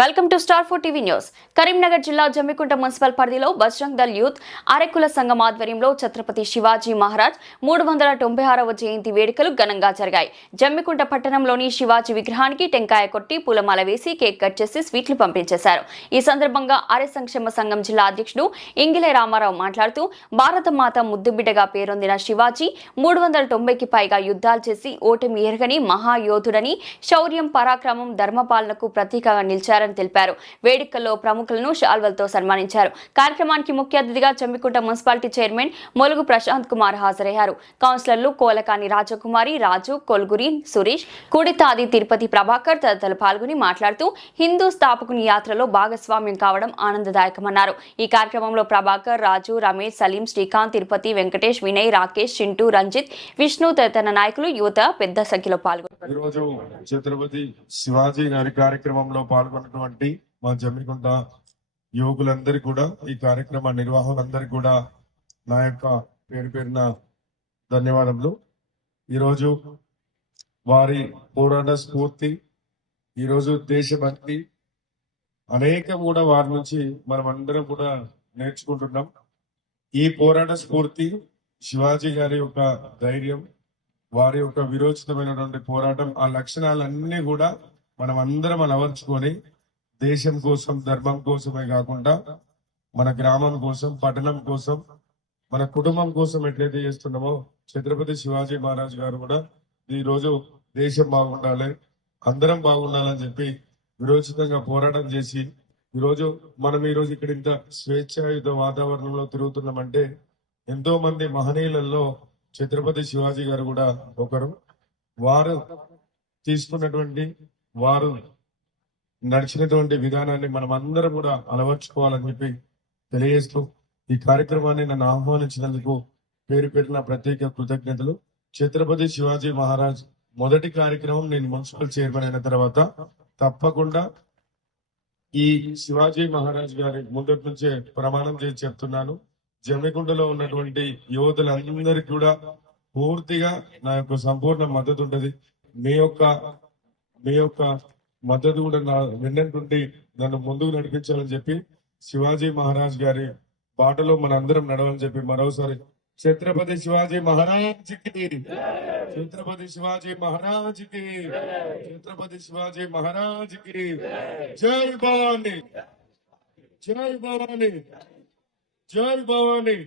Welcome to star 4 TV news. Karimnagar జిల్లా Jammikunta municipal పరిధిలో Bajrang Dal youth అరెకుల సంఘం ఆధ్వర్యంలో ఛత్రపతి శివాజీ మహారాజ్ 396వ జయంతి వేడుకలు ఘనంగా జరిగాయి. జమ్మికుంట పట్టణంలోని శివాజీ విగ్రహానికి టెంకాయ కొట్టి పూలమాల వేసి కేక్ కట్ చేసి స్వీట్లు పంపించేశారు. ఈ సందర్భంగా ఆర్య సంక్షేమ సంఘం జిల్లా అధ్యక్షుడు ఇంగిలే రామారావు మాట్లాడుతూ భారత మాత ముద్దుబిడ్డగా పేరొందిన శివాజీ 390కి పైగా యుద్ధాలు చేసి ఓటమి ఎరగని మహాయోధుడని, శౌర్యం పరాక్రమం ధర్మపాలనకు ప్రతీకగా నిలిచారు తెలిపారు. వేడుకల్లో ప్రముఖులను శాల్వలతో సన్మానించారు. కార్యక్రమానికి ముఖ్య అతిథిగా జమ్మికుంట మున్సిపాలిటీ చైర్మన్ మొలుగు ప్రశాంత్ కుమార్ హాజరయ్యారు. కౌన్సిలర్లు కోలకాని రాజకుమారి, రాజు, కొల్గురి సురేష్, కుడితాది తిరుపతి ప్రభాకర్ తదితరులు పాల్గొని మాట్లాడుతూ హిందూ స్థాపకుని యాత్రలో భాగస్వామ్యం కావడం ఆనందదాయకమన్నారు. ఈ కార్యక్రమంలో ప్రభాకర్, రాజు, రమేష్, సలీం, శ్రీకాంత్, తిరుపతి, వెంకటేష్, వినయ్, రాకేష్, చింటూ, రంజిత్, విష్ణు తదితర నాయకులు, యువత పెద్ద సంఖ్యలో పాల్గొన్నారు. ఛత్రపతి శివాజీ గారి కార్యక్రమంలో పాల్గొన్నటువంటి మా జమ్మికుంట యువకులందరికీ కూడా, ఈ కార్యక్రమ నిర్వాహకులందరికీ కూడా నా యొక్క పేరు పేరున ధన్యవాదములు. ఈరోజు వారి పోరాట స్ఫూర్తి, ఈరోజు దేశభక్తి అనేకం కూడా వారి నుంచి మనం అందరం కూడా నేర్చుకుంటున్నాం. ఈ పోరాట స్ఫూర్తి, శివాజీ గారి యొక్క ధైర్యం, వారి యొక్క విరోచితమైనటువంటి పోరాటం, ఆ లక్షణాలన్నీ కూడా మనం అందరం అలవర్చుకొని దేశం కోసం, ధర్మం కోసమే కాకుండా మన గ్రామం కోసం, పట్టణం కోసం, మన కుటుంబం కోసం ఎట్లయితే చేస్తున్నామో, ఛత్రపతి శివాజీ మహారాజ్ గారు కూడా ఈ రోజు దేశం బాగుండాలి, అందరం బాగుండాలని చెప్పి విరోచితంగా పోరాటం చేసి మనం ఈరోజు ఇక్కడ ఇంత స్వేచ్ఛాయుత వాతావరణంలో తిరుగుతున్నామంటే ఎంతో మంది మహనీయులలో ఛత్రపతి శివాజీ గారు కూడా ఒకరు. వారు తీసుకున్నటువంటి, వారు నడిచినటువంటి విధానాన్ని మనం అందరం కూడా అలవర్చుకోవాలని చెప్పి తెలియజేస్తూ, ఈ కార్యక్రమాన్ని నన్ను ఆహ్వానించినందుకు పేరు పెట్టిన ప్రత్యేక కృతజ్ఞతలు. ఛత్రపతి శివాజీ మహారాజ్ మొదటి కార్యక్రమం నేను మున్సిపల్ చైర్మన్ అయిన తర్వాత తప్పకుండా ఈ శివాజీ మహారాజ్ గారి ముందటి నుంచే ప్రమాణం చేసి చెప్తున్నాను. జమ్మికుంటలో ఉన్నటువంటి యువతులందరికీ కూడా పూర్తిగా నా యొక్క సంపూర్ణ మద్దతు ఉంటది. మీ యొక్క మద్దతు కూడా నా వెన్నంటుండి నన్ను ముందుకు నడిపించాలని చెప్పి, శివాజీ మహారాజ్ గారి బాటలో మనందరం నడవాలని చెప్పి మరోసారి ఛత్రపతి శివాజీ మహారాజ్కి, ఛత్రపతి శివాజీ మహారాజ్కి, ఛత్రపతి శివాజీ మహారాజ్కి జై భవానీ, జై భవానీ, జై భవానీ.